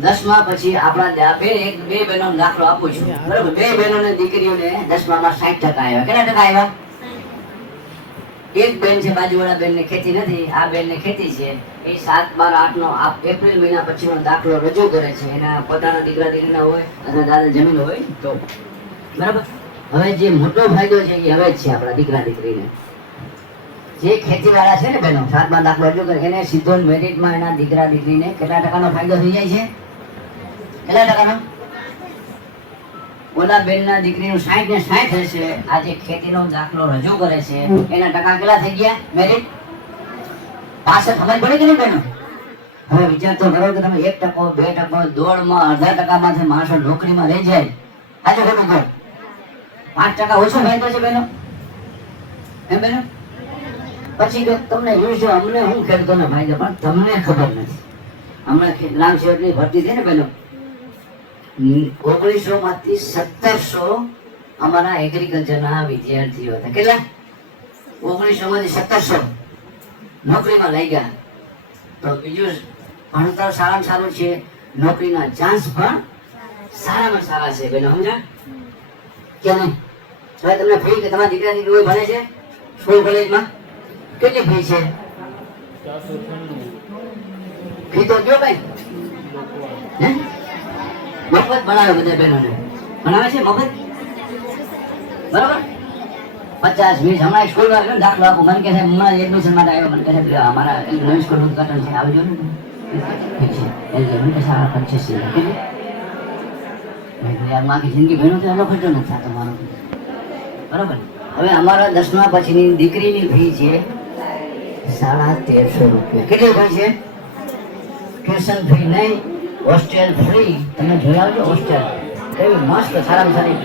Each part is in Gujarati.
દસમા પછી આપણા બે એક બે બહેનો દાખલો આપું છું. બરાબર? બે બહેનોને દીકરીઓને દસમા માં સાઠ ટકા આવ્યા. કેટલા ટકા આવ્યા? એક બેન છે બાજુવાળા બેન ને ખેતી નથી. આ બેન ને ખેતી છે. એ સાત બાર આઠ નો એપ્રિલ મહિના પછીનો દાખલો રજૂ કરે છે. એના પોતાના દીકરા દીકરીના હોય અથવા દાદા જમીન હોય તો. બરાબર? હવે જે મોટો ફાયદો છે એ હવે જ છે આપણા દીકરા દીકરીને. જે ખેતીવાળા છે ને બેનો સાત બાર દાખલો રજૂ કરે એને સીધો મેરિટમાં એના દીકરા દીકરીને કેટલા ટકાનો ફાયદો થઈ જાય છે? કેટલા ટકાનો ઓલા બેનના દીકરીનું સાઠ ને સાઠ હશે. આજે ખેતીનો દાખલો રજૂ કરે છે. એના ટકા કેટલા થઈ ગયા? મેરિટ? પાસે ખબર પડી કે નહીં બેનો હવે વિચાર તો કરો કે તમે એક ટકો બે ટકો દોડમાં અડધા ટકામાંથી માણસો નોકરીમાં લઈ જાય. આજે ખોટું કહો પાંચ ટકા ઓછો ફાયદો છે બેનો. એમ બેનો? પછી જો તમને એવું છે અમને હું ખેડૂતોને ફાયદો પણ તમને ખબર નથી. હમણાં રામ સેવકની ભરતી થઈ ને બેનો. ઓગણીસો માંથી સત્તરસો અમારા એગ્રીકલ્ચરના વિદ્યાર્થીઓ હતા. કેટલા? ઓગણીસો માંથી સત્તરસો. નોકરીમાં લઈ ગયા તો બીજું ભણતર સારામાં સારું છે. નોકરીના ચાન્સ પણ સારામાં સારા છે. બેનો સમજ્યા? કે નહીં હવે તમને ફી કે તમારા દીકરા દીકરી ભણે છે? સ્કૂલ કોલેજમાં કેટલી ફી છે? ફી તો કયો કઈ હે? મફત ભણાવે બધા બહેનોને. ભણાવે છે મફત? બરાબર? પચાસ, વીસ, હમણાં સ્કૂલ ને દાખલો આપો? મને કહે છે હમણાં એડમિશન માટે આવ્યો. મને કહે છે અમારા નવી સ્કૂલ ઉદઘાટન છે, આવજો ને. સારા? મેં યાર, મારી જિંદગી ભણ્યો તો એનો ખર્ચો નથી થતો મારો. બરાબર? હવે અમારા દસમા પછીની દીકરીની ફી છે સાડા તેરસો રૂપિયા. કેટલી ફી છે? ટ્યુશન ફી નહીં. હોસ્ટેલ ફ્રી, તમે જોઈ આવજો હોસ્ટેલ. એવી મસ્ત સારામાં સારી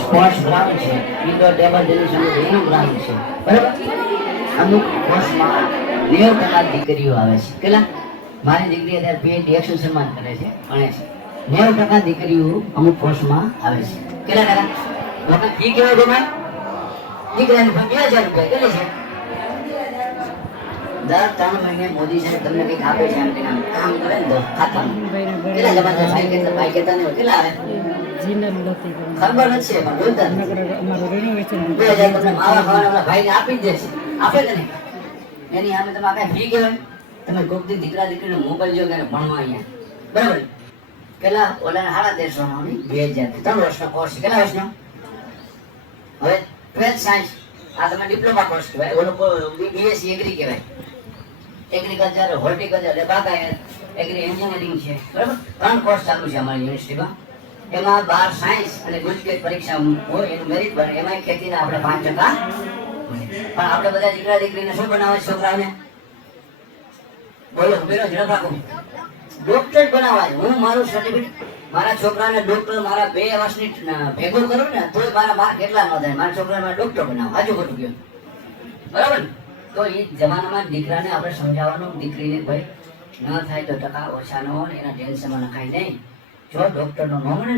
સ્પોર્ટ્સ ગ્રાઉન્ડ છે. ઇન્ડોર ટેબલ ટેનિસ એનું ગ્રાઉન્ડ છે. બરાબર? અમુક કોર્સમાં નેવું ટકા દીકરીઓ આવે છે. કેટલા? મારી દીકરી અત્યારે પીએચડી સન્માન કરે છે, ભણે છે. નેવું ટકા દીકરીઓ અમુક કોર્સમાં આવે છે. કેટલા ટકા? ફી કેવાય તમે દીકરાની ફી બે હજાર રૂપિયા, કેટલી છે? દર ત્રણ મહિને મોદી સાહેબ તમને કંઈક આપે છે કામ કરે ને તો કેટલા જમાતા સાહેબ કે ભાઈ કહેતા નહીં કેટલા આવે? ભણવા અહીંયા. બરાબર? પેલા ઓલા સાડા તેરસો ત્રણ વર્ષનો કોર્સ કેટલા વર્ષનો? હવે ટ્વેલ્થ સાયન્સ આ તમે ડિપ્લોમા કોર્સ કહેવાય. ઓલો બીએસસી એગ્રી કહેવાય. એગ્રીકલ્ચર, હોર્ટિકલ્ચર, એટલે બાગાયત એગ્રી એન્જિનિયરિંગ છે. બરાબર? ત્રણ કોર્સ ચાલુ છે અમારી યુનિવર્સિટીમાં એમાં બાર સાયન્સ અને ગુજકેટ પરીક્ષા હોય, એનું મેરિટ બને એમાં ખેતીના આપણે પાંચ ટકા પણ આપણે બધા દીકરા દીકરીને શું બનાવે છોકરાને બોલો બેનો ઝડપ રાખો. ડોક્ટર બનાવવા હું મારું સર્ટિફિકેટ મારા છોકરાને ડોક્ટર મારા બે વર્ષની ભેગો કરું ને, તોય મારા માર્ક એટલા ન થાય. મારા છોકરાને ડોક્ટર બનાવવા આજુ ખોટું ગયો બરાબર ને? તો એ જમાનામાં દીકરાને આપણે સમજાવવાનું દીકરીને ભાઈ ન થાય તો ટકા ઓછા ન હોય એના ટેન્શનમાં નખાય નહીં. જો ડૉક્ટરનો ન મળે